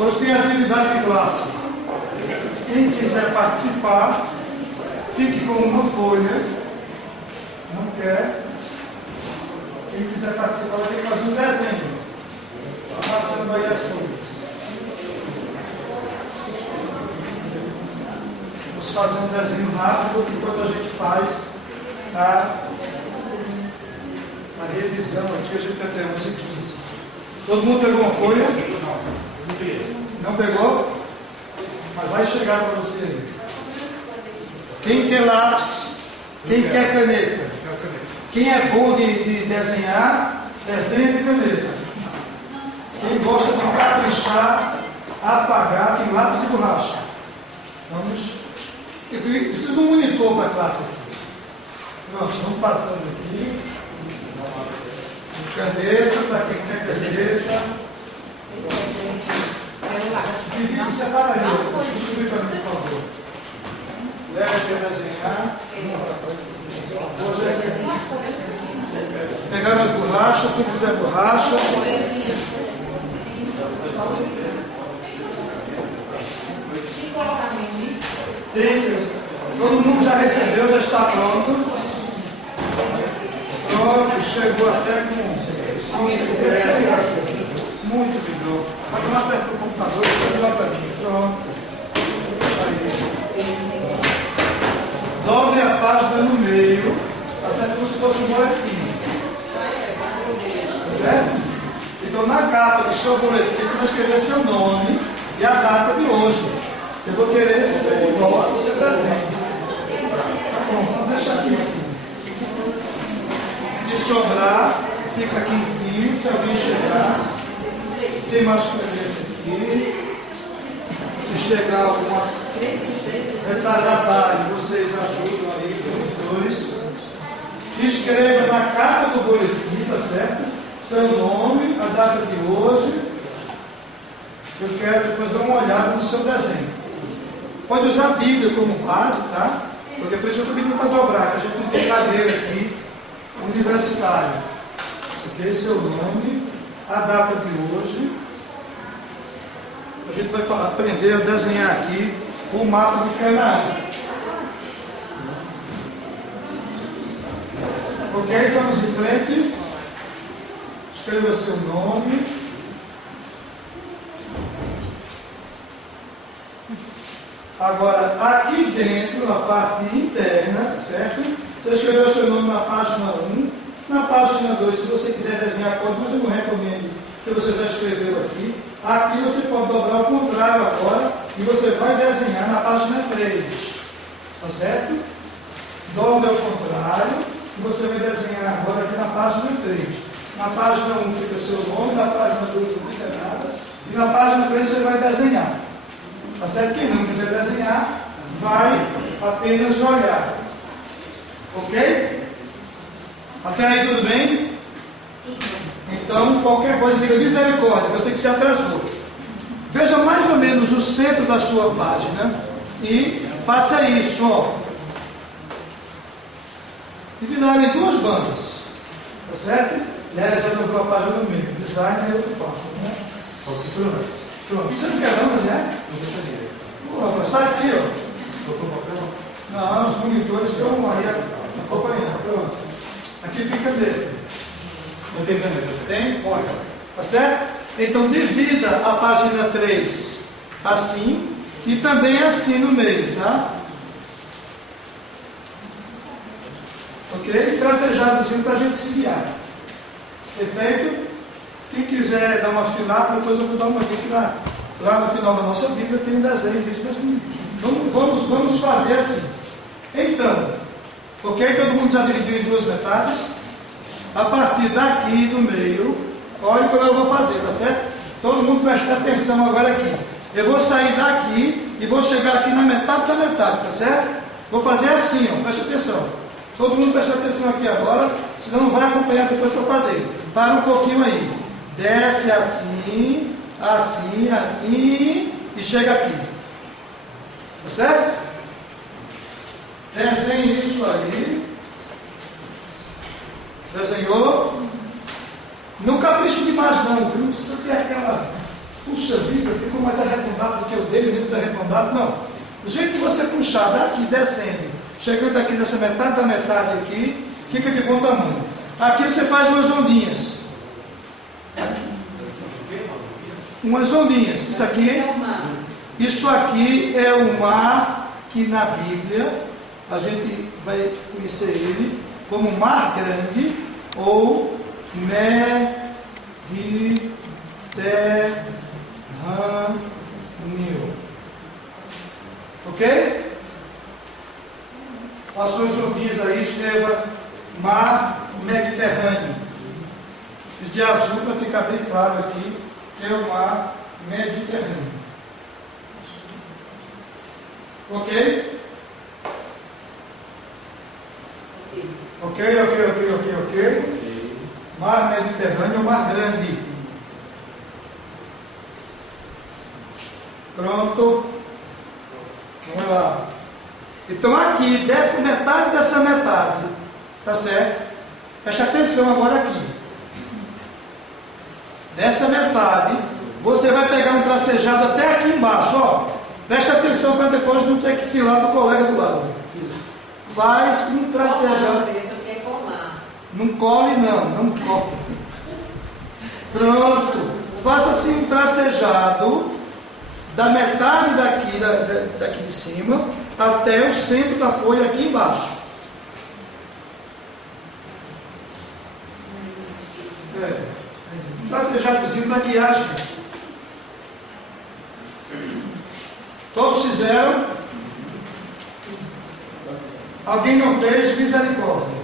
Hoje tem atividade de classe. Quem quiser participar, fique com uma folha. Não quer. Quem quiser participar vai ter que fazer um desenho. Passando aí as folhas. Vamos fazer um desenho rápido enquanto a gente faz a revisão aqui. A gente vai ter 11h15. Todo mundo pegou uma folha? Não pegou? Mas vai chegar para você. Quem quer lápis? Quem quer caneta? Quem é bom de desenhar, desenha de caneta. Quem gosta de caprichar, apagar, tem lápis e borracha. Vamos. Eu preciso de um monitor para a classe aqui. Pronto, vamos passando aqui. Caneta, para quem quer caneta. Vivi, separa aí. Distribui para mim, por favor. Leve para desenhar. Pegaram as borrachas, quem quiser borracha. Todo mundo já recebeu, já está pronto. Pronto, chegou até com muito vidro. Pode mais perto do computador, pode lá para mim. Pronto. Aí. Dobre a página no meio, tá certo? Como se fosse um boletim. Tá certo? Então na capa do seu boletim você vai escrever seu nome e a data de hoje. Eu vou querer receber de volta o seu presente. Tá bom, vamos deixar aqui em cima. Se sobrar, fica aqui em cima, se alguém chegar. Tem mais caneta aqui. Se chegar alguma retardatário, vocês ajudam aí, monitores. Escreva na capa do boletim, tá certo? Seu nome, a data de hoje. Eu quero depois dar uma olhada no seu desenho. Pode usar a Bíblia como base, tá? Porque por isso eu estou pedindo para dobrar, que a gente não tem cadeira aqui universitária. Ok? Seu nome, a data de hoje. A gente vai aprender a desenhar aqui o mapa de Canaã. Ok? Vamos em frente. Escreva seu nome. Agora, aqui dentro, na parte interna, certo? Você escreveu seu nome na página 1. Na página 2, se você quiser desenhar código, mas eu não recomendo que você já escreveu aqui. Aqui você pode dobrar ao contrário agora e você vai desenhar na página 3. Tá certo? Dobra ao contrário e você vai desenhar agora aqui na página 3. Na página 1 fica seu nome, na página 2 não fica nada. E na página 3 você vai desenhar. Tá certo? Quem não quiser desenhar, vai apenas olhar. Ok? Até aí tudo bem? Então, qualquer coisa, diga misericórdia, você que se atrasou. Veja mais ou menos o centro da sua página e faça isso, ó. Dividiram em duas bandas. Tá certo? Lélia já dobrou a página no meio. Design é outro passo, né? Pronto. Isso não quer não, mas é? Pô, rapaz, está aqui, ó. Não, os monitores estão aí acompanhando. Pronto. Aqui tem caneta. Não tem caneta, você tem? Olha. Tá certo? Então divida a página 3 assim e também assim no meio, tá? Ok? Tracejadozinho para a gente se guiar. Perfeito? Quem quiser dar uma afilada, depois eu vou dar uma dica lá no final da nossa Bíblia, tem um desenho disso, mas vamos fazer assim. Então, ok? Todo mundo já dividiu em duas metades. A partir daqui do meio, olha como eu vou fazer, tá certo? Todo mundo presta atenção agora aqui. Eu vou sair daqui e vou chegar aqui na metade da metade, tá certo? Vou fazer assim, ó, presta atenção. Todo mundo presta atenção aqui agora, senão não vai acompanhar depois que eu fazer. Para um pouquinho aí. Desce assim, assim, assim e chega aqui. Tá certo? Desenhe isso aí. Desenhou? Não capriche demais não, viu? Não precisa ter puxa vida, ficou mais arredondado do que o dele, menos arredondado. Não. Do jeito que você puxar daqui, descendo, chegando aqui nessa metade da metade aqui, fica de bom tamanho. Aqui você faz umas ondinhas. Aqui. Umas ondinhas. Isso aqui é o mar que na Bíblia a gente vai conhecer ele como Mar Grande ou Mediterrâneo. Ok? Faça suas ondinhas aí, escreva Mar Mediterrâneo. De azul para ficar bem claro aqui, que é o Mar Mediterrâneo. Ok? Ok. Mar Mediterrâneo é o Mar Grande. Pronto. Vamos lá. Então aqui, dessa metade, tá certo? Preste atenção agora aqui. Dessa metade, você vai pegar um tracejado até aqui embaixo, ó. Preste atenção para depois não ter que filar do colega do lado. Faz um tracejado. Não cole não cole. Pronto. Faça assim um tracejado da metade daqui de cima até o centro da folha aqui embaixo. Um tracejadozinho para guiar a gente. Todos fizeram? Alguém não fez? Misericórdia.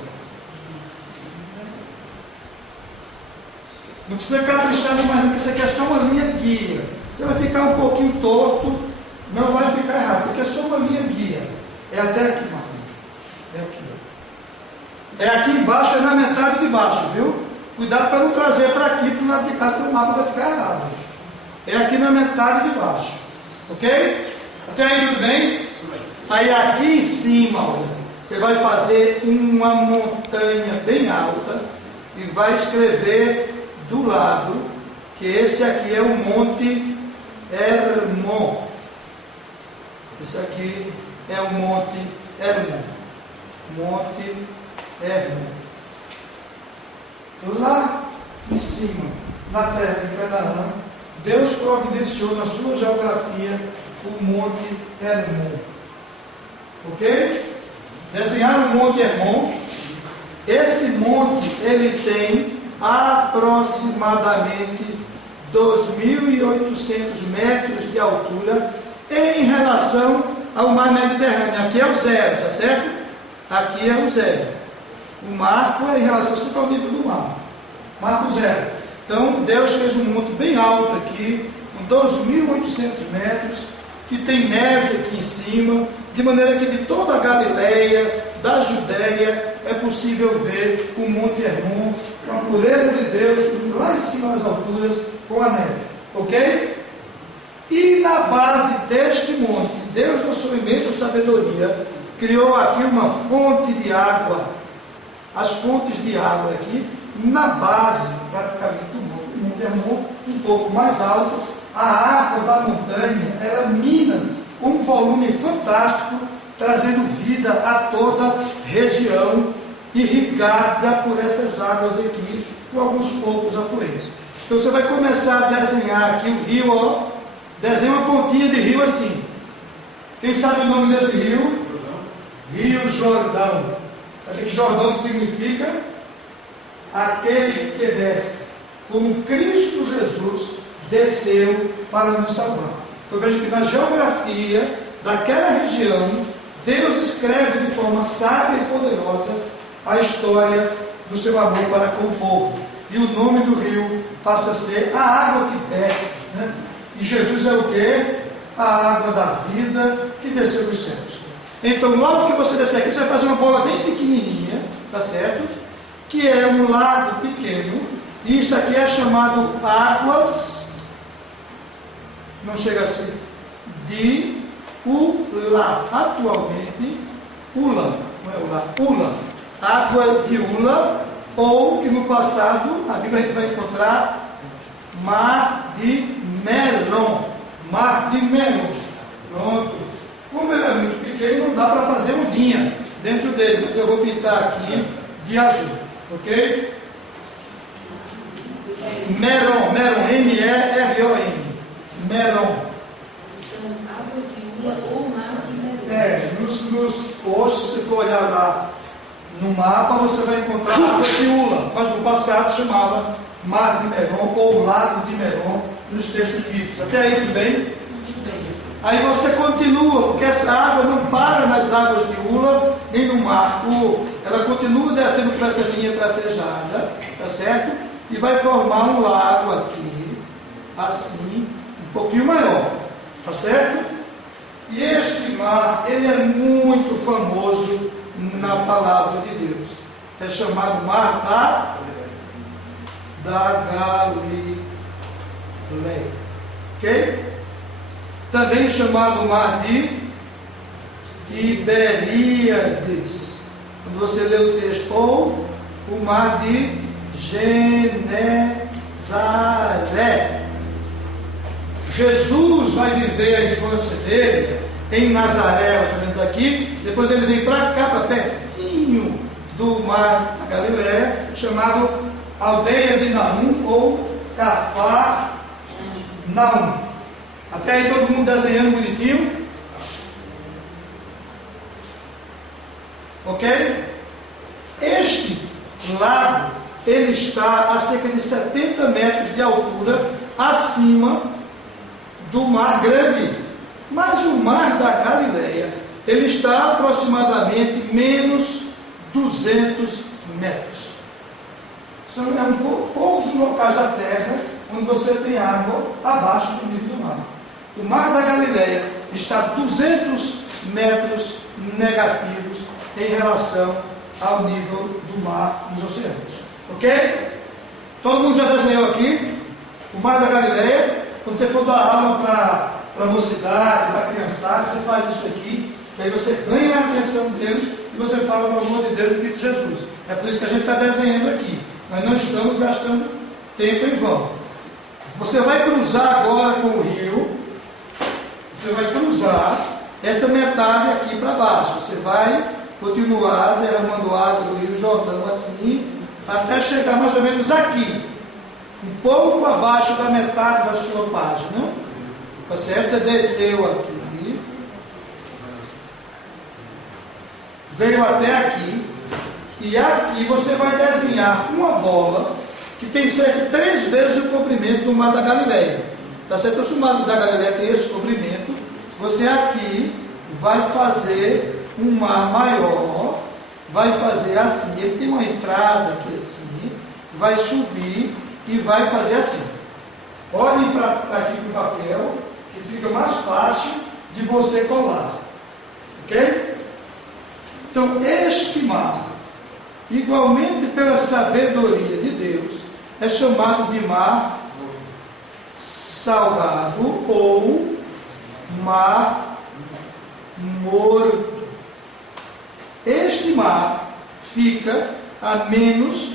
Não precisa caprichar demais, porque isso aqui é só uma linha guia. Você vai ficar um pouquinho torto, não vai ficar errado. Isso aqui é só uma linha guia. É até aqui, Marquinhos. É aqui. É aqui embaixo, é na metade de baixo, viu? Cuidado para não trazer para aqui, para o lado de cá, senão o mapa vai ficar errado. É aqui na metade de baixo. Ok? Até aí, tudo bem? Aí aqui em cima, olha, você vai fazer uma montanha bem alta e vai escrever do lado que esse aqui é o Monte Hermon. Esse aqui é o Monte Hermon. Monte Hermon. Lá em cima, na terra de Canaã, Deus providenciou na sua geografia o Monte Hermon. Ok? Desenharam o Monte Hermon. Esse monte, ele tem aproximadamente 2.800 metros de altura em relação ao mar Mediterrâneo. Aqui é o zero, tá certo? Aqui é o zero. O marco é em relação ao nível do mar. Marco zero. Então, Deus fez um monte bem alto aqui, com 2.800 metros, que tem neve aqui em cima, de maneira que de toda a Galileia, da Judéia, é possível ver o Monte Hermon, com a pureza de Deus, lá em cima das alturas, com a neve. Ok? E na base deste monte, Deus, na sua imensa sabedoria, criou aqui uma fonte de água. As fontes de água aqui, na base, praticamente, do Monte Hermon, um pouco mais alto, a água da montanha, ela mina com um volume fantástico, trazendo vida a toda a região, irrigada por essas águas aqui, com alguns poucos afluentes. Então você vai começar a desenhar aqui o rio, ó. Desenha uma pontinha de rio assim. Quem sabe o nome desse rio? Rio Jordão. Sabe o que Jordão significa? Aquele que desce, como Cristo Jesus desceu para nos salvar. Então veja que na geografia daquela região, Deus escreve de forma sábia e poderosa a história do seu amor para com o povo. E o nome do rio passa a ser a água que desce, né? E Jesus é o quê? A água da vida que desceu dos céus. Então, logo que você descer aqui, você vai fazer uma bola bem pequenininha, tá certo? Que é um lago pequeno. E isso aqui é chamado águas, não chega a ser, de Ula. Atualmente, Ula, não é Ula, Ula. Água de Ula, ou que no passado, a Bíblia a gente vai encontrar Mar de Mera. Meron. Mar de Meron. Pronto. Como ele é muito pequeno, não dá para fazer ondinha dentro dele, mas eu vou pintar aqui de azul, ok? Meron, M-E-R-O-N. Meron. Nos postos, se for olhar lá no mapa, você vai encontrar água de Ula, mas no passado chamava Mar de Meron ou Lago de Meron nos textos bíblicos. Até aí tudo bem? Aí você continua, porque essa água não para nas águas de Ula, nem no marco, ela continua descendo por essa linha tracejada, tá certo? E vai formar um lago aqui, assim, um pouquinho maior, tá certo? E este mar, ele é muito famoso na palavra de Deus. É chamado Mar da Galileia, ok? Também chamado Mar de Tiberíades, quando você lê o texto, ou o Mar de Genezaré. Jesus vai viver a infância dele em Nazaré, mais ou menos aqui, depois ele vem para cá, para pertinho do Mar da Galileia, chamado Aldeia de Naum ou Cafarnaum. Até aí todo mundo desenhando bonitinho. Ok? Este lago, ele está a cerca de 70 metros de altura acima do Mar Grande. Mas o Mar da Galileia, ele está aproximadamente menos 200 metros. São poucos locais da Terra onde você tem água abaixo do nível do mar. O Mar da Galileia está a 200 metros negativos em relação ao nível do mar nos oceanos. Ok? Todo mundo já desenhou aqui o Mar da Galileia. Quando você for dar aula para a mocidade, para a criançada, você faz isso aqui, e aí você ganha a atenção deles e você fala no amor de Deus do Cristo Jesus. É por isso que a gente está desenhando aqui. Nós não estamos gastando tempo em vão. Você vai cruzar agora com o rio. Você vai cruzar essa metade aqui para baixo. Você vai continuar derramando água do Rio Jordão assim, até chegar mais ou menos aqui, um pouco abaixo da metade da sua página. Tá certo? Você desceu aqui, veio até aqui, e aqui você vai desenhar uma bola que tem cerca de 3 vezes o comprimento do Mar da Galileia. Tá certo? Se o Mar da Galileia tem esse comprimento, você aqui vai fazer um mar maior, vai fazer assim, ele tem uma entrada aqui assim, vai subir e vai fazer assim. Olhem para aqui para o papel, que fica mais fácil de você colar. Ok? Então, este mar, igualmente pela sabedoria de Deus, é chamado de mar salgado ou mar morto. Este mar fica a menos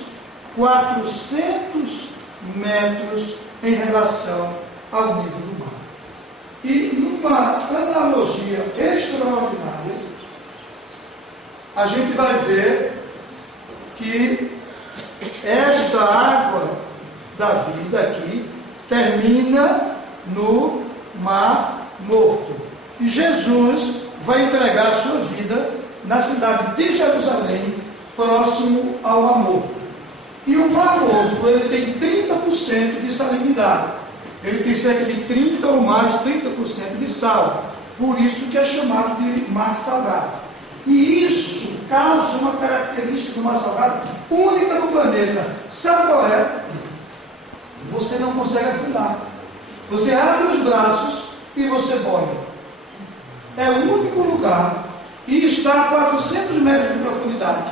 400 metros em relação ao nível do mar. E numa analogia extraordinária, a gente vai ver que esta água da vida aqui termina no Mar Morto. E Jesus vai entregar a sua vida na cidade de Jerusalém, próximo ao Mar Morto. E o Mar Morto, ele tem 30% de salinidade. Ele tem cerca de 30 ou mais de 30% de sal. Por isso que é chamado de mar salgado. E isso causa uma característica do mar salgado única no planeta. Sabe qual é? Você não consegue afundar. Você abre os braços e você boia. É o único lugar e está a 400 metros de profundidade.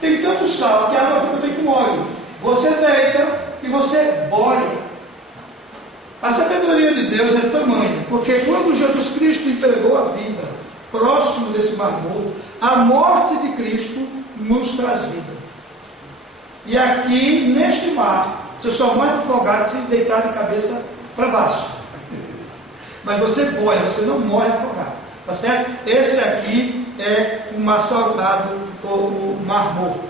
Tem tanto sal que a água fica feita com óleo. Você deita e você boia. A sabedoria de Deus é tamanha, porque quando Jesus Cristo entregou a vida próximo desse Mar Morto, a morte de Cristo nos traz vida. E aqui, neste mar, você só vai afogado se deitar de cabeça para baixo. mas você boia, você não morre afogado, tá certo? Esse aqui é o mar salgado ou o mar morto.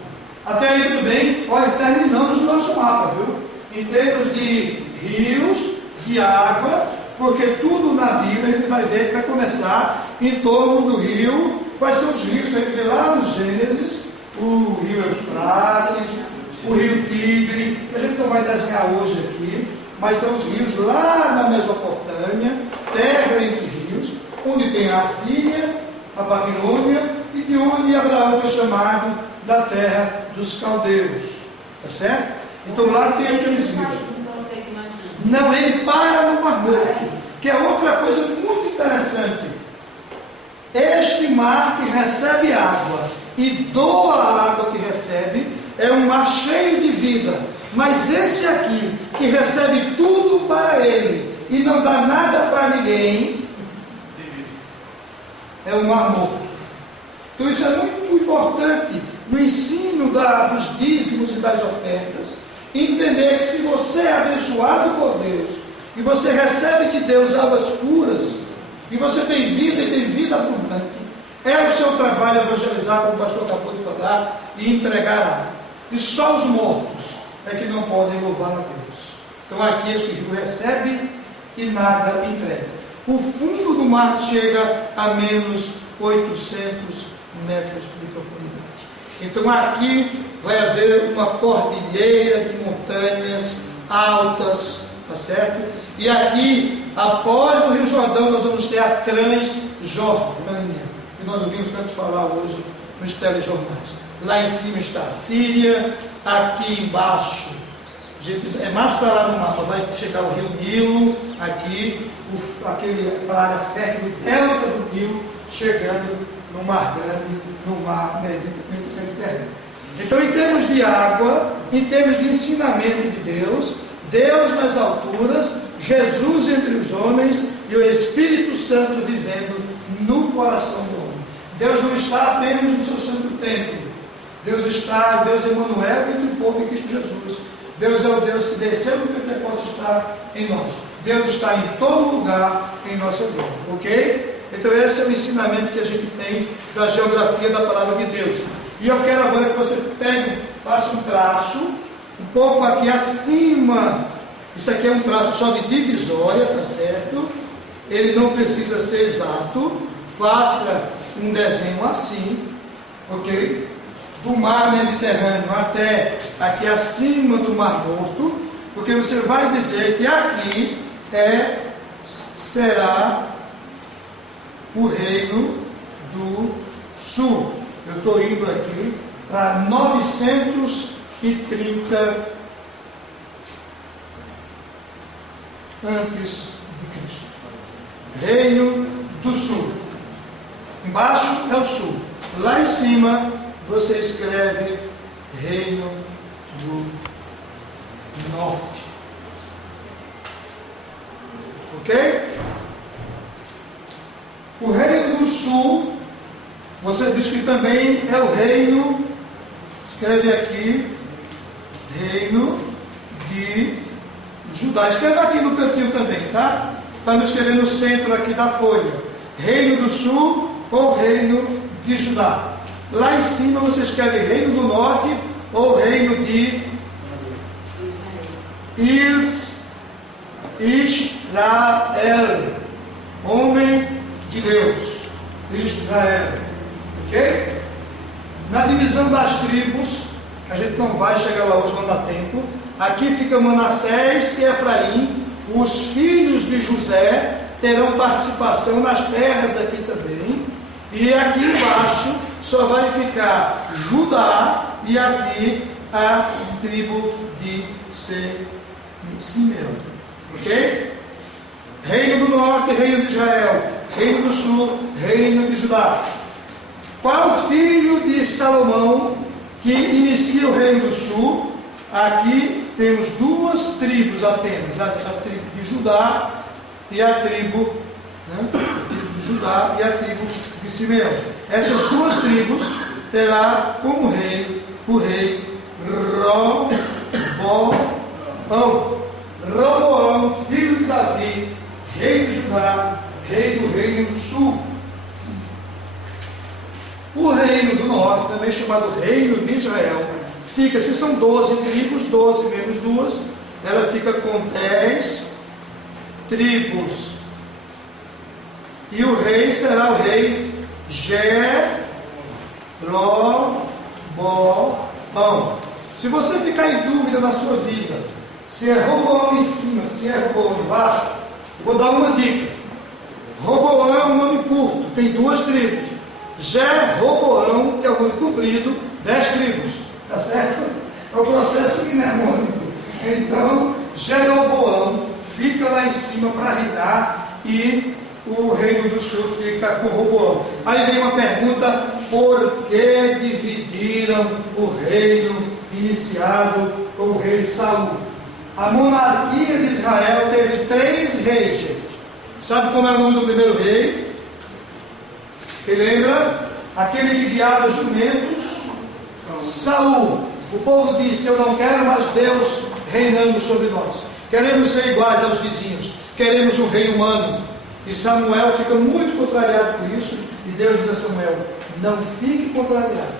Até aí tudo bem? Olha, terminamos o nosso mapa, viu? Em termos de rios, de água, porque tudo na Bíblia a gente vai ver que vai começar em torno do rio. Quais são os rios que a gente vê lá no Gênesis? O rio Eufrates, o rio Tigre, que a gente não vai desenhar hoje aqui, mas são os rios lá na Mesopotâmia, terra entre rios, onde tem a Assíria, a Babilônia, e de onde Abraão foi chamado da terra dos caldeus, tá certo? Então lá tem aqueles rios. Não, ele para no Mar Morto, que é outra coisa muito interessante. Este mar que recebe água e doa a água que recebe, é um mar cheio de vida. Mas esse aqui, que recebe tudo para ele e não dá nada para ninguém, é o mar morto. Então isso é muito importante no ensino dos dízimos e das ofertas. Entender que se você é abençoado por Deus e você recebe de Deus águas puras e você tem vida e tem vida abundante, é o seu trabalho evangelizar, como o pastor acabou de falar, e entregar água. E só os mortos é que não podem louvar a Deus. Então aqui este rio recebe e nada entrega. O fundo do mar chega a menos 800 metros de profundidade. Então aqui vai haver uma cordilheira de montanhas altas, tá certo? E aqui, após o Rio Jordão, nós vamos ter a Transjordânia, que nós ouvimos tanto falar hoje nos telejornais. Lá em cima está a Síria, aqui embaixo, é mais para lá no mapa, vai chegar o Rio Nilo, aqui, aquela área fértil do delta do Nilo, chegando no Mar Grande, no Mar Mediterrâneo. Então, em termos de água, em termos de ensinamento de Deus, Deus nas alturas, Jesus entre os homens e o Espírito Santo vivendo no coração do homem. Deus não está apenas no seu santo templo. Deus Emmanuel entre o povo em Cristo Jesus. Deus é o Deus que desceu no Pentecostes, está em nós. Deus está em todo lugar em nossa vida, ok? Então esse é o ensinamento que a gente tem da geografia da palavra de Deus. E eu quero agora que você faça um traço, um pouco aqui acima. Isso aqui é um traço só de divisória, tá certo? Ele não precisa ser exato. Faça um desenho assim, ok? Do mar Mediterrâneo até aqui acima do Mar Morto, porque você vai dizer que aqui será o Reino do Sul. Eu estou indo aqui para 930 antes de Cristo. Reino do Sul. Embaixo é o Sul. Lá em cima você escreve Reino do Norte. Ok? O Reino do Sul, você diz que também é o reino, escreve aqui, Reino de Judá. Escreve aqui no cantinho também, tá? Para não escrever no centro aqui da folha. Reino do Sul ou Reino de Judá. Lá em cima você escreve Reino do Norte ou Reino de Israel. Homem de Deus. Israel. Ok? Na divisão das tribos, a gente não vai chegar lá hoje, não dá tempo. Aqui fica Manassés e Efraim. Os filhos de José terão participação nas terras aqui também. E aqui embaixo só vai ficar Judá e aqui a tribo de Simeão. Ok? Reino do Norte, Reino de Israel. Reino do Sul, Reino de Judá. Qual filho de Salomão que inicia o Reino do Sul? Aqui temos duas tribos apenas, a tribo de Judá e a tribo, de Judá e a tribo de Simeão. Essas duas tribos terá como rei o rei Roboão. Roboão, filho de Davi, rei de Judá. Judá, rei do reino do sul. O reino do norte, também chamado reino de Israel, fica, se são 12 tribos, 12 menos 2, ela fica com 10 tribos. E o rei será o rei Jeroboão. Se você ficar em dúvida na sua vida, se é Roboão em cima, se é Roboão embaixo, eu vou dar uma dica. Roboão é um nome curto, tem 2 tribos. Jeroboão, que é o nome comprido, 10 tribos. Tá certo? É o processo mnemônico. Então, Jeroboão fica lá em cima para reinar e o reino do sul fica com Roboão. Aí vem uma pergunta: por que dividiram o reino iniciado com o rei Saul? A monarquia de Israel teve 3 reis, gente. Sabe como é o nome do primeiro rei? Quem lembra? Aquele que guiava jumentos, Saul. O povo disse: eu não quero mais Deus reinando sobre nós. Queremos ser iguais aos vizinhos. Queremos um rei humano. E Samuel fica muito contrariado com isso. E Deus diz a Samuel: não fique contrariado.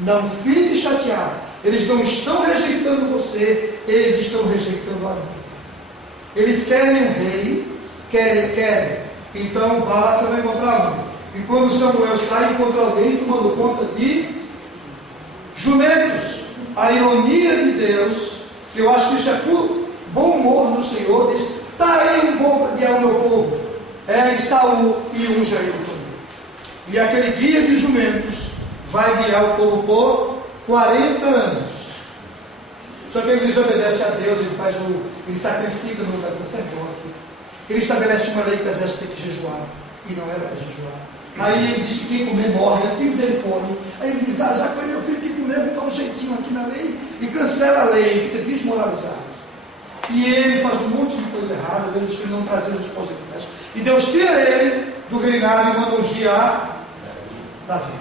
Não fique chateado. Eles não estão rejeitando você. Eles estão rejeitando a mim. Eles querem um rei. Querem. Então vá lá, você vai encontrar um. E quando Samuel sai e encontra alguém tomando conta de jumentos, a ironia de Deus, que eu acho que isso é por bom humor do Senhor, diz: está aí um bom para guiar o meu povo. É Saul e unge ele também. E aquele guia de jumentos vai guiar o povo por 40 anos. Só que ele desobedece a Deus, ele sacrifica no lugar de sacerdote. Ele estabelece uma lei que o exército tem que jejuar. E não era para jejuar. Aí ele diz que quem comer morre, o filho dele come. Aí ele diz: já que foi meu filho que comeu, vou dar um jeitinho aqui na lei. E cancela a lei, fica desmoralizado. E ele faz um monte de coisa errada. Deus diz que ele não trazia as consequências. E Deus tira ele do reinado e manda ungir a Davi.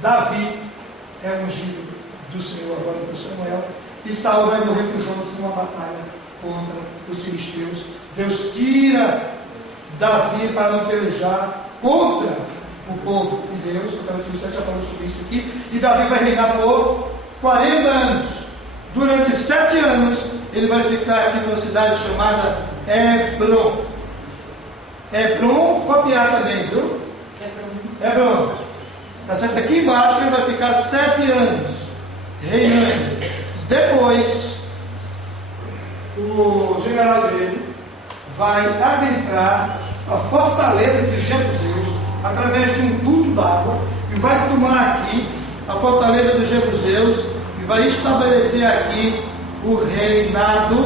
Davi é ungido do Senhor agora por Samuel. E Saul vai morrer com Jonas numa batalha contra os filisteus. Deus tira Davi para não pelejar contra o povo de Deus. O Filisteu já falou sobre isso aqui. E Davi vai reinar por 40 anos. Durante 7 anos ele vai ficar aqui numa cidade chamada Hebron. Hebron, copiar também, viu? Hebron. Está certo? Aqui embaixo ele vai ficar 7 anos reinando. Depois, o general dele vai adentrar a fortaleza de Jebuseus através de um duto d'água e vai tomar aqui a fortaleza de Jebuseus e vai estabelecer aqui o reinado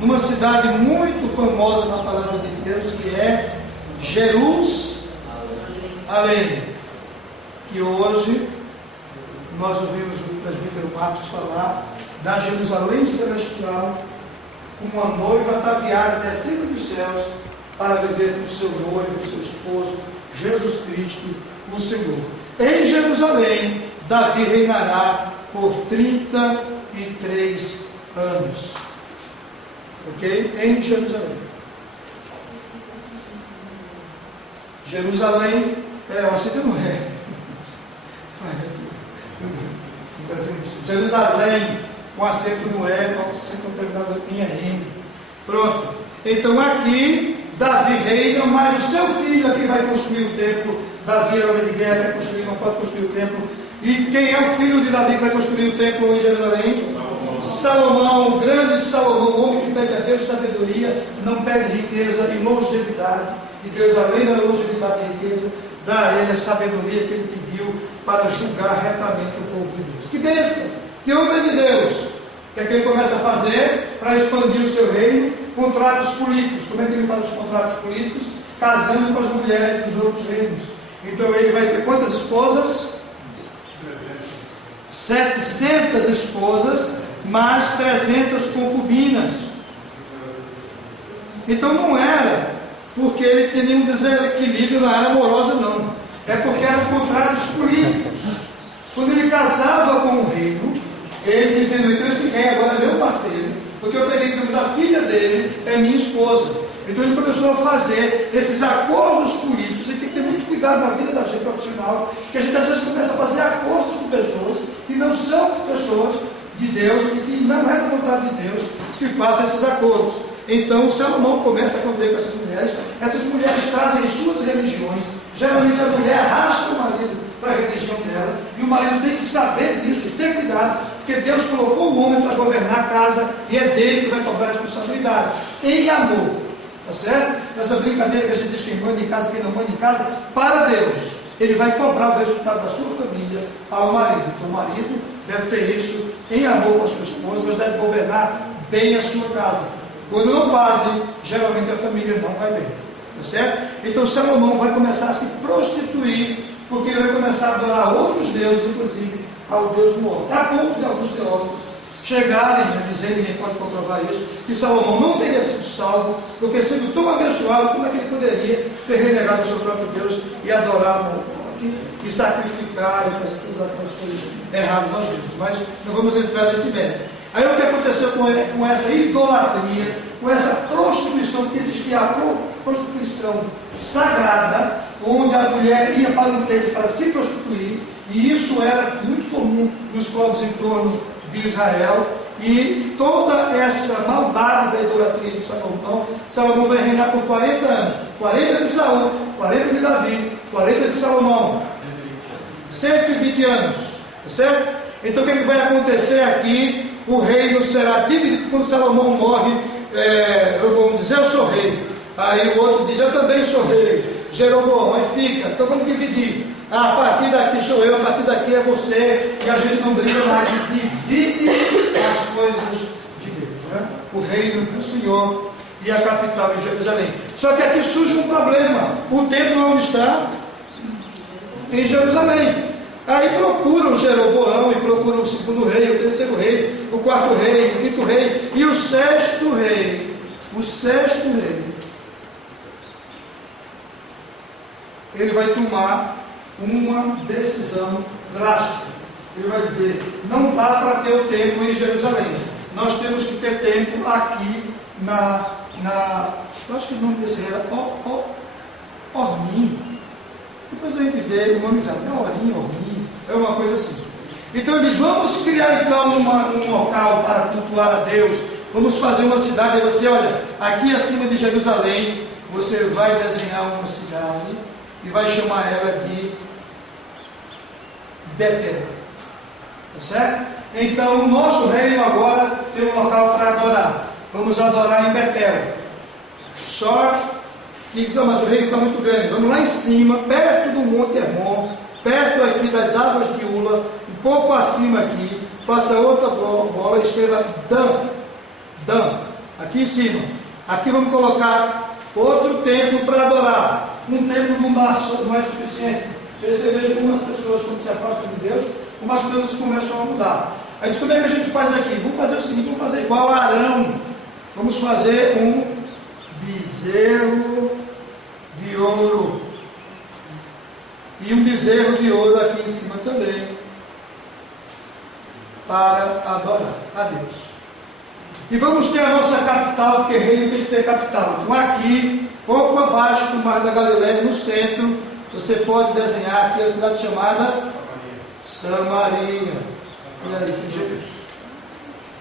numa cidade muito famosa na palavra de Deus, que é Jerusalém, que hoje nós ouvimos o presbítero Marcos falar da Jerusalém celestial, uma noiva ataviada descendo dos céus para viver com o seu noivo, o seu esposo, Jesus Cristo, o Senhor. Em Jerusalém, Davi reinará por 33 anos. Ok? Em Jerusalém. Jerusalém é o acento não é. Jerusalém, com acento no E, com acento terminado em RM. Pronto. Então aqui, Davi reina, mas o seu filho aqui vai construir o templo. Davi é homem de guerra, quer construir, não pode construir o templo. E quem é o filho de Davi que vai construir o templo em Jerusalém? Salomão, o grande Salomão, o homem que pede a Deus sabedoria, não pede riqueza e longevidade. E Deus, além da longevidade e riqueza, dá a ele a sabedoria que ele pediu para julgar retamente o povo de Deus. Que bênção! Que homem de Deus! O que é que ele começa a fazer para expandir o seu reino? Contratos políticos. Como é que ele faz os contratos políticos? Casando com as mulheres dos outros reinos. Então ele vai ter quantas esposas? 700 esposas, mais 300 concubinas. Então não era porque ele tinha nenhum desequilíbrio na área amorosa, não. É porque eram contratos políticos. Quando ele casava com o reino, ele dizendo: então esse rei agora é meu parceiro, porque eu peguei, digamos, a filha dele é minha esposa. Então ele começou a fazer esses acordos políticos. A gente tem que ter muito cuidado na vida da gente profissional, que a gente às vezes começa a fazer acordos com pessoas que não são pessoas de Deus, e que não é da vontade de Deus que se façam esses acordos. Então Salomão começa a conviver com essas mulheres trazem suas religiões. Geralmente a mulher arrasta o marido para a religião dela, e o marido tem que saber disso, ter cuidado, porque Deus colocou o homem para governar a casa, e é dele que vai cobrar a responsabilidade, em amor, tá certo? Essa brincadeira que a gente diz, quem manda em casa, quem não manda em casa, para Deus, ele vai cobrar o resultado da sua família ao marido. Então o marido deve ter isso em amor com a sua esposa, mas deve governar bem a sua casa. Quando não fazem, geralmente a família não vai bem, tá certo? Então Salomão vai começar a se prostituir, porque ele vai começar a adorar outros deuses, inclusive ao Deus morto. A ponto de alguns teólogos chegarem a dizer, ninguém pode comprovar isso, que Salomão não teria sido salvo, porque sendo tão abençoado, como é que ele poderia ter renegado o seu próprio Deus e adorar Moloque, e sacrificar e fazer todas aquelas coisas erradas aos deuses? Mas não vamos entrar nesse mérito. Aí o que aconteceu com essa idolatria, com essa prostituição, que existia a prostituição sagrada, onde a mulher ia para um templo para se prostituir, e isso era muito comum nos povos em torno de Israel, e toda essa maldade da idolatria de Salomão vai reinar por 40 anos, 40 de Saul, 40 de Davi, 40 de Salomão, 120 anos, tá certo? Então o que vai acontecer aqui? O reino será dividido. Quando Salomão morre, Roboão diz, eu sou rei. Aí o outro diz, eu também sou rei. Jeroboão, aí fica, então vamos dividir. A partir daqui sou eu, a partir daqui é você, e a gente não briga mais, e divide as coisas de Deus, né? O reino do Senhor e a capital em Jerusalém. Só que aqui surge um problema. O templo onde está? Em Jerusalém. Aí procuram Jeroboão, e procuram o segundo rei, o terceiro rei, o quarto rei, o quinto rei, e o sexto rei, ele vai tomar uma decisão drástica. Ele vai dizer, não dá para ter o templo em Jerusalém, nós temos que ter templo aqui eu acho que o nome desse rei era Ornim. Depois a gente vê o nome exato, Ornim, é uma coisa assim. Então ele diz, vamos criar então um local para cultuar a Deus, vamos fazer uma cidade. Aí você, olha, aqui acima de Jerusalém, você vai desenhar uma cidade e vai chamar ela de Betel, tá certo? Então o nosso reino agora tem um local para adorar, vamos adorar em Betel. Só que diz, mas o reino está muito grande, vamos lá em cima, perto do Monte Hermon, perto aqui das águas de Ula, um pouco acima aqui, faça outra bola e escreva Dan, aqui em cima. Aqui vamos colocar outro templo para adorar. Um templo não é suficiente. Você veja como as pessoas, quando se afastam de Deus, como as coisas começam a mudar. Aí diz, como é que a gente faz aqui? Vamos fazer o seguinte, vamos fazer igual a Arão, vamos fazer um bezerro de ouro, e um bezerro de ouro aqui em cima também, para adorar a Deus. E vamos ter a nossa capital, porque reino tem que ter capital. Então aqui, pouco abaixo do Mar da Galileia, no centro, você pode desenhar aqui a cidade chamada Samaria. Olha aí,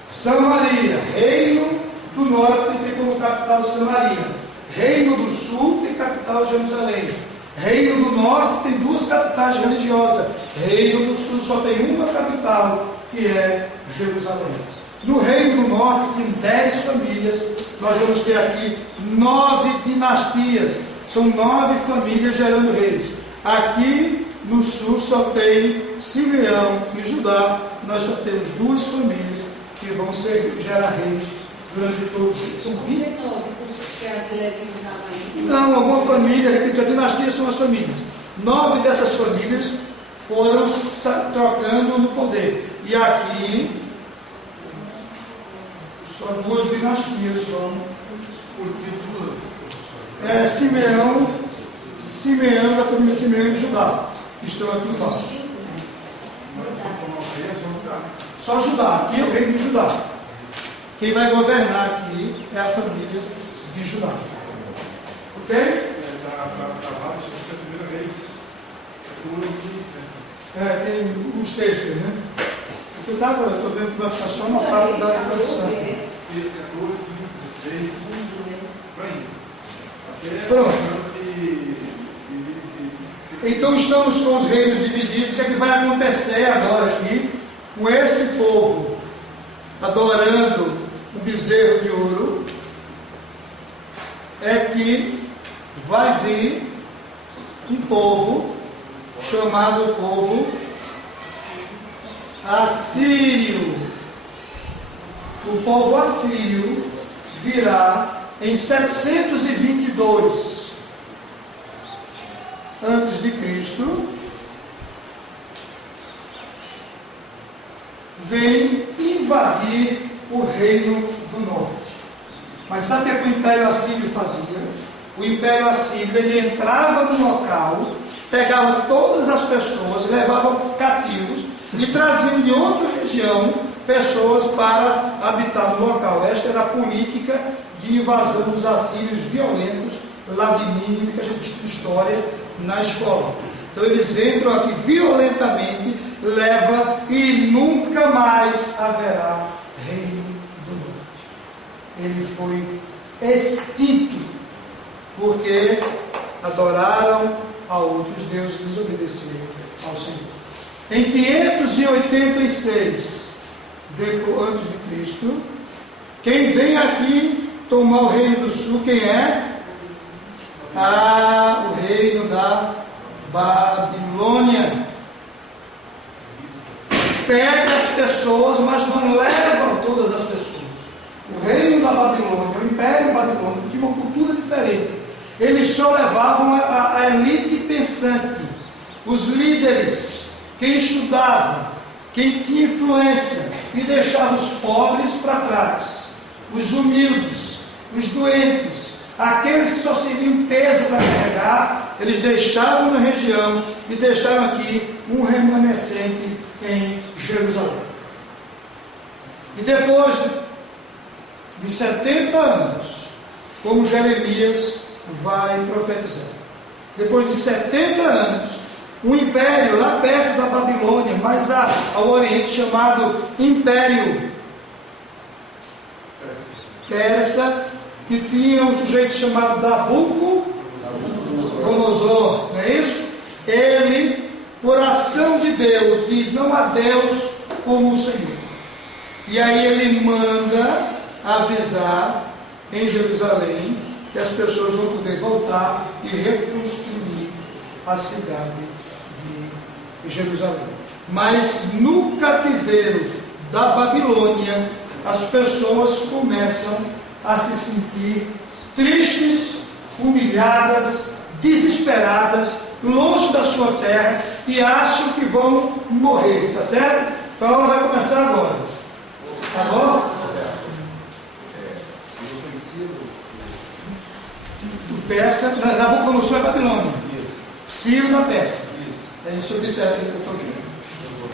Samaria, reino do norte tem como capital Samaria. Reino do sul tem capital Jerusalém. Reino do norte tem duas capitais religiosas. Reino do sul só tem uma capital, que é Jerusalém. No reino do norte tem 10 famílias. Nós vamos ter aqui 9 dinastias. São 9 famílias gerando reis. Aqui no sul só tem Simeão e Judá. Nós só temos 2 famílias que vão gerar reis durante todos eles. São 20. Não, alguma família, repito, a dinastia são as famílias. 9 dessas famílias foram trocando no poder. E aqui, só 2 dinastias são. Simeão, da família Simeão e Judá, que estão aqui embaixo. Só Judá, aqui é o reino de Judá. Quem vai governar aqui é a família de Judá. Ok? Travado, acho que é a primeira vez. 14. Tem os textos, né? Eu estou vendo que vai ficar só uma parte da tradução. 14, 15, 16. Pronto. Então estamos com os reinos divididos. O que vai acontecer agora aqui com esse povo adorando o bezerro de ouro? É que vai vir um povo chamado povo assírio. O povo assírio virá em 722 antes de Cristo, vem invadir o reino do norte. Mas sabe o que o Império Assírio fazia? O Império Assírio, ele entrava no local, pegava todas as pessoas, levava cativos e trazia de outra região pessoas para habitar no local. Esta era a política de invasão dos assírios violentos lá de Nínive, que a gente estuda história na escola. Então eles entram aqui violentamente, leva e nunca mais haverá reino do norte. Ele foi extinto porque adoraram a outros deuses e desobedeceram ao Senhor. Em 586 antes de Cristo, quem vem aqui tomar o reino do sul, quem é? O reino da Babilônia. Pega as pessoas, mas não leva todas as pessoas. O reino da Babilônia, o Império Babilônico, tinha uma cultura diferente. Eles só levavam a elite pensante, os líderes, quem estudava, quem tinha influência, e deixava os pobres para trás, os humildes, os doentes, aqueles que só seriam peso para carregar, eles deixavam na região e deixaram aqui um remanescente em Jerusalém. E depois de 70 anos, como Jeremias vai profetizar, depois de 70 anos, um império lá perto da Babilônia, mais ao oriente, chamado Império Persa, que tinha um sujeito chamado Nabucodonosor, não é isso? Ele, por ação de Deus, diz: não há Deus como o Senhor. E aí ele manda avisar em Jerusalém que as pessoas vão poder voltar e reconstruir a cidade de Jerusalém. Mas no cativeiro da Babilônia, as pessoas começam a se sentir tristes, humilhadas, desesperadas, longe da sua terra, e acham que vão morrer, tá certo? Então ela vai começar agora, tá bom? O Persa, Nabucodonosor é Babilônia, Ciro da Pérsia. É isso que eu disse, eu estou aqui.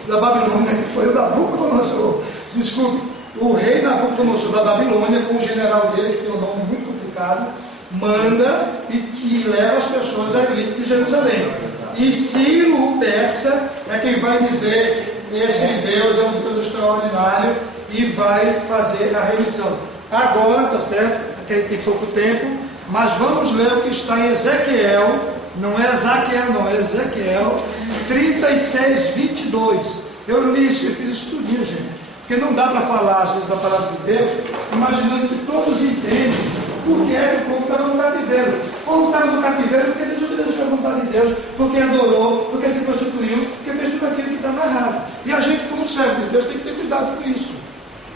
Da Babilônia, que foi o Nabucodonosor. Desculpe, o rei Nabucodonosor da Babilônia, com o general dele, que tem um nome muito complicado, manda e leva as pessoas à elite de Jerusalém. E Ciro, o persa, é quem vai dizer: este Deus é um Deus extraordinário, e vai fazer a remissão. Agora, tá certo? Aqui tem pouco tempo, mas vamos ler o que está em Ezequiel. Não é Ezequiel, não, é Ezequiel 36, 22. Eu li isso, eu fiz estudinho, gente. Porque não dá para falar, às vezes, da palavra de Deus, imaginando que todos entendem por que é que o povo estava no cativeiro. Como estava no cativeiro, porque desobedeceu a vontade de Deus, porque adorou, porque se prostituiu, porque fez tudo aquilo que estava errado. E a gente, como servo de Deus, tem que ter cuidado com isso.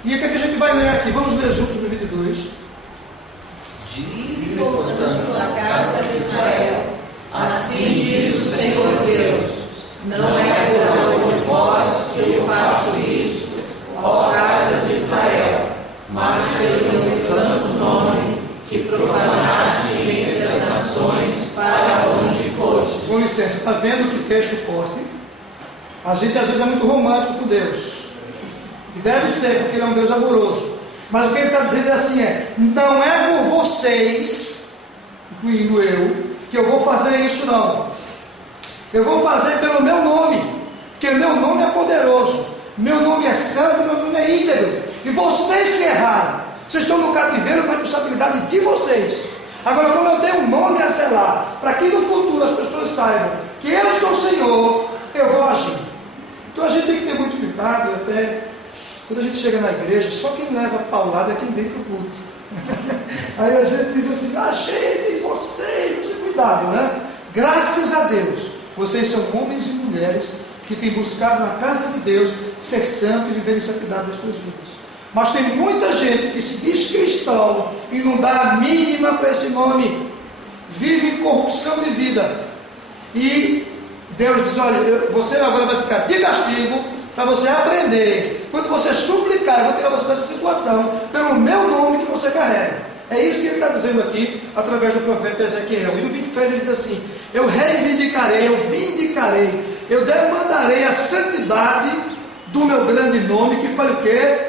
E o que a gente vai ler aqui? Vamos ler juntos no 22. Dize, portanto, a casa de Israel: assim diz o Senhor Deus, não é por amor de vós que eu faço isto, ó casa de Israel, mas pelo meu santo nome, que profanaste entre as nações para onde fostes. Com licença, está vendo que texto forte? A gente às vezes é muito romântico com Deus, e deve ser, porque Ele é um Deus amoroso. Mas o que Ele está dizendo é assim: não é por vocês incluindo eu, que eu vou fazer isso não. Eu vou fazer pelo meu nome, porque meu nome é poderoso, meu nome é santo, meu nome é íntegro. E vocês que erraram, vocês estão no cativeiro com a responsabilidade de vocês. Agora, como eu tenho um nome a zelar, para que no futuro as pessoas saibam que eu sou o Senhor, eu vou agir. Então a gente tem que ter muito cuidado, até quando a gente chega na igreja, só quem leva paulada é quem vem para o culto. Aí a gente diz assim, gente, vocês, cuidado, né? Graças a Deus, vocês são homens e mulheres que têm buscado na casa de Deus ser santo e viver em santidade das suas vidas. Mas tem muita gente que se diz cristão e não dá a mínima para esse nome, vive em corrupção de vida. E Deus diz, olha, você agora vai ficar de castigo para você aprender. Quando você suplicar, eu vou tirar você dessa situação, pelo meu nome que você carrega. É isso que ele está dizendo aqui, através do profeta Ezequiel. E no 23 ele diz assim, eu reivindicarei, eu vindicarei, eu demandarei a santidade do meu grande nome, que foi o quê?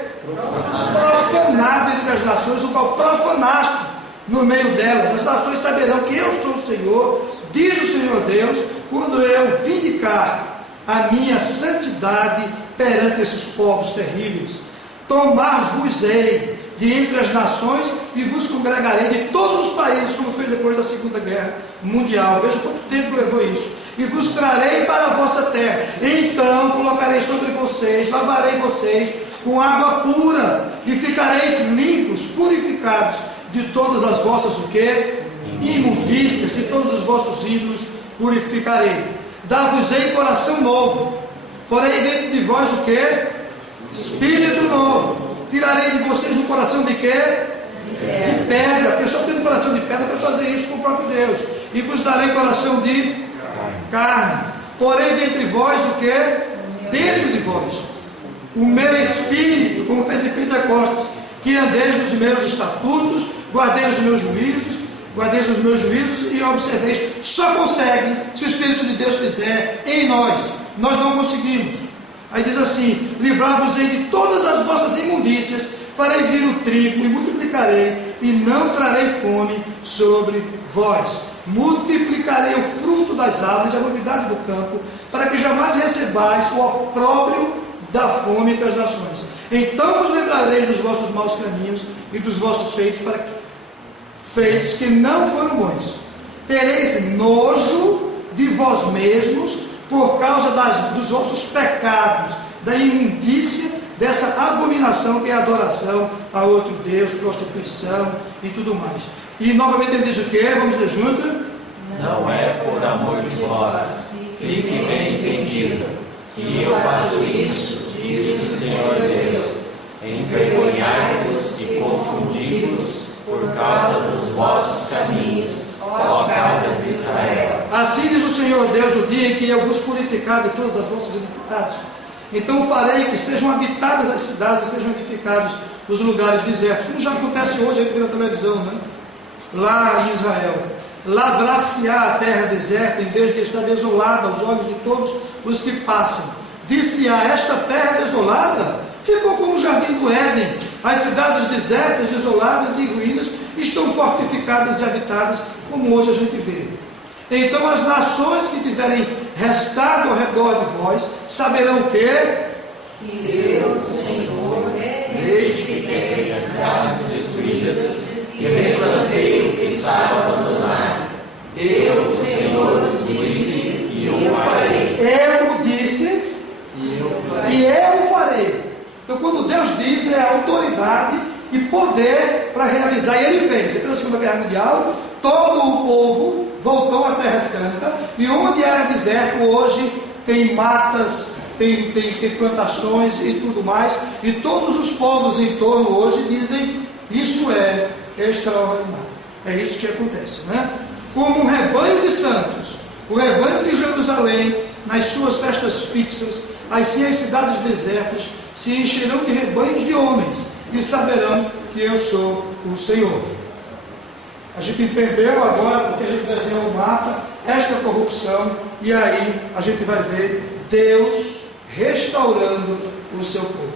Profanado entre as nações, o qual profanaste no meio delas. As nações saberão que eu sou o Senhor, diz o Senhor Deus, quando eu vindicar a minha santidade perante esses povos terríveis. Tomar-vos-ei de entre as nações e vos congregarei de todos os países, como fez depois da Segunda Guerra Mundial. Veja quanto tempo levou isso. E vos trarei para a vossa terra. Então colocarei sobre vocês, lavarei vocês com água pura, e ficareis limpos, purificados de todas as vossas o quê? Imundícias, de todos os vossos ídolos purificarei. Dar-vos-ei coração novo, porém dentro de vós o quê? Espírito novo. Tirarei de vocês um coração de quê? De pedra, porque eu só tenho um coração de pedra para fazer isso com o próprio Deus. E vos darei coração de carne. Porém dentre vós o quê? Dentro de vós o meu espírito, como fez em Pentecostes, que andeis nos meus estatutos, guardeis os meus juízos e observeis. Só consegue se o Espírito de Deus fizer em nós. Nós não conseguimos. Aí diz assim, livrar-vos-ei de todas as vossas imundícias, farei vir o trigo e multiplicarei, e não trarei fome sobre vós. Multiplicarei o fruto das árvores, a novidade do campo, para que jamais recebais o opróbrio da fome entre as nações. Então vos lembrareis dos vossos maus caminhos e dos vossos feitos que não foram bons. Tereis nojo de vós mesmos por causa dos vossos pecados, da imundícia, dessa abominação que é a adoração a outro Deus, prostituição e tudo mais. E novamente ele diz o que? Vamos ler junto? Não é por amor de vós, fique bem entendido, que eu faço isso, diz o Senhor Deus, envergonhai-vos e confundi-vos por causa dos vossos caminhos, ó casa de Israel. Assim diz o Senhor Deus, o dia em que eu vos purificar de todas as vossas iniquidades. Então farei que sejam habitadas as cidades e sejam edificados os lugares desertos, como já acontece hoje aí pela televisão, né? Lá em Israel. Lavrar-se-á a terra deserta, em vez de estar desolada aos olhos de todos os que passam. Disse-á, esta terra desolada ficou como o jardim do Éden. As cidades desertas, desoladas e ruínas estão fortificadas e habitadas, como hoje a gente vê. Então as nações que tiverem restado ao redor de vós saberão o quê? Que eu, Senhor, edifiquei as cidades destruídas e replantei o que estava abandonado. Eu, Senhor, disse e eu farei. Eu disse e eu farei. Então quando Deus diz, é autoridade e poder para realizar, e ele fez. Depois da Segunda Guerra Mundial, todo o povo voltou à Terra Santa, e onde era deserto, hoje tem matas, tem plantações e tudo mais, e todos os povos em torno hoje dizem, isso é extraordinário. É isso que acontece, né? Como um rebanho de santos, o rebanho de Jerusalém, nas suas festas fixas, assim as cidades desertas se encherão de rebanhos de homens, e saberão que eu sou o Senhor. A gente entendeu agora, porque a gente desenhou o mapa, esta corrupção, e aí a gente vai ver Deus restaurando o seu povo.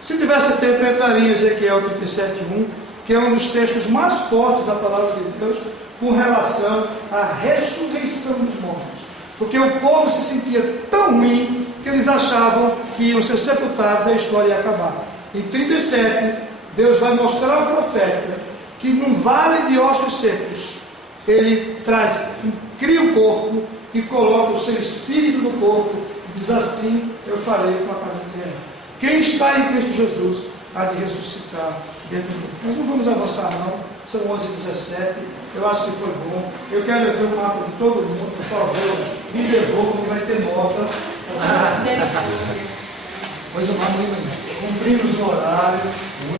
Se tivesse tempo, eu entraria em Ezequiel 37:1, que é um dos textos mais fortes da palavra de Deus, com relação à ressurreição dos mortos. Porque o povo se sentia tão ruim que eles achavam que iam ser sepultados e a história ia acabar. Em 37, Deus vai mostrar ao profeta que num vale de ossos secos, ele cria o corpo e coloca o seu espírito no corpo, e diz assim: eu farei com a casa de Israel. Quem está em Cristo Jesus há de ressuscitar dentro do corpo. Nós não vamos avançar não, são 11h17, eu acho que foi bom. Eu quero ver o mapa de todo mundo, por favor, me devolvam, que vai ter nota. Pois o mapa, cumprimos o horário.